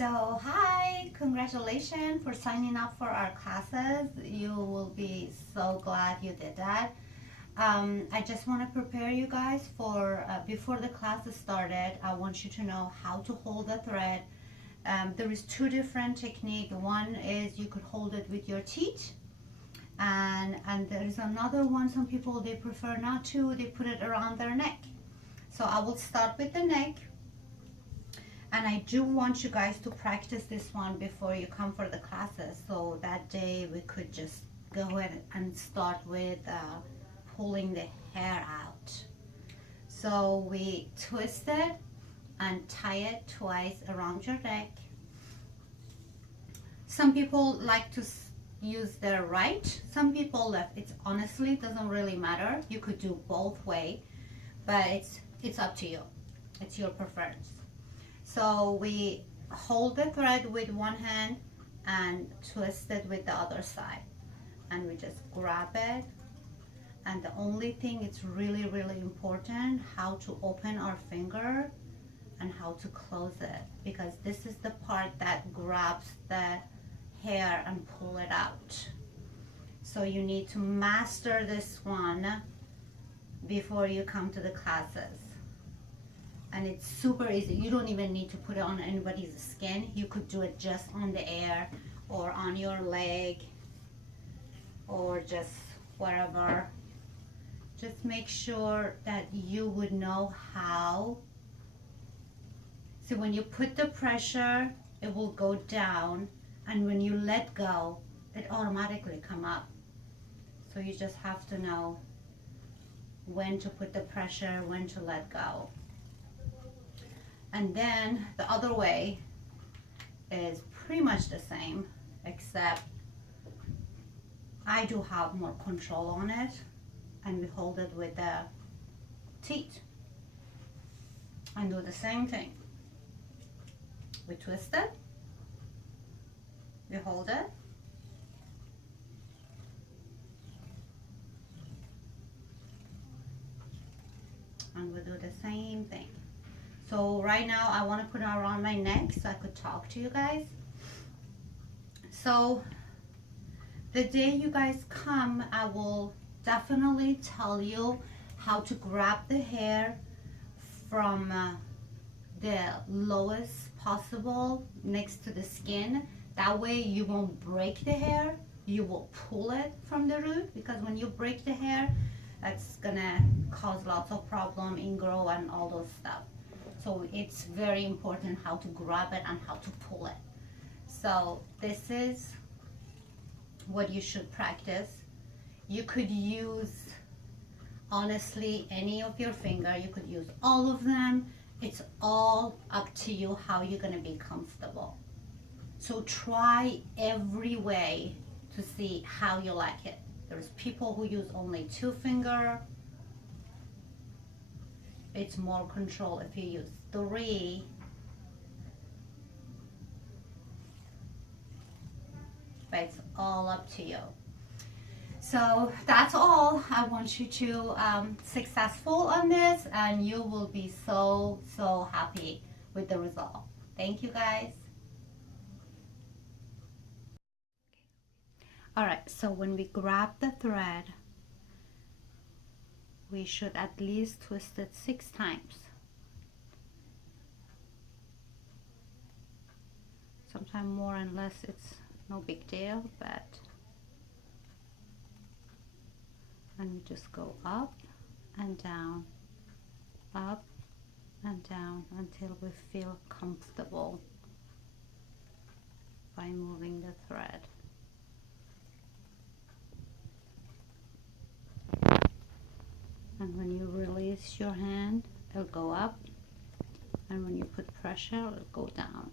So, hi, congratulations for signing up for our classes. You will be so glad you did that. I just want to prepare you guys for before the class started. I want you to know how to hold the thread. There is two different techniques. One is you could hold it with your teeth, and there is another one. Some people they prefer not to. They put it around their neck. So I will start with the neck. And I do want you guys to practice this one before you come for the classes. So that day we could just go ahead and start with pulling the hair out. So we twist it and tie it twice around your neck. Some people like to use their right, some people left. It honestly doesn't really matter. You could do both way, but it's up to you. It's your preference. So we hold the thread with one hand and twist it with the other side. And we just grab it. And the only thing it's really, really important, how to open our finger and how to close it. Because this is the part that grabs the hair and pull it out. So you need to master this one before you come to the classes. And it's super easy. You don't even need to put it on anybody's skin. You could do it just on the air or on your leg or just wherever. Just make sure that you would know how. So when you put the pressure, it will go down, and when you let go, it automatically come up. So you just have to know when to put the pressure, when to let go. And then the other way is pretty much the same, except I do have more control on it, and we hold it with the teeth and do the same thing. We twist it, we hold it, and we do the same thing. So right now I want to put it around my neck so I could talk to you guys. So the day you guys come, I will definitely tell you how to grab the hair from the lowest possible next to the skin. That way you won't break the hair. You will pull it from the root, because when you break the hair, that's gonna cause lots of problem, ingrow and all those stuff. So it's very important how to grab it and how to pull it. So this is what you should practice. You could use, honestly, any of your finger. You could use all of them. It's all up to you how you're gonna be comfortable. So try every way to see how you like it. There's people who use only 2 fingers. It's more control if you use 3. But it's all up to you. So that's all. I want you to successful on this, and you will be so happy with the result. Thank you guys. All right, so when we grab the thread, we should at least twist it 6 times. Sometimes more and less, it's no big deal, but and we just go up and down until we feel comfortable by moving the thread. And when you release your hand, it'll go up, and when you put pressure, it'll go down.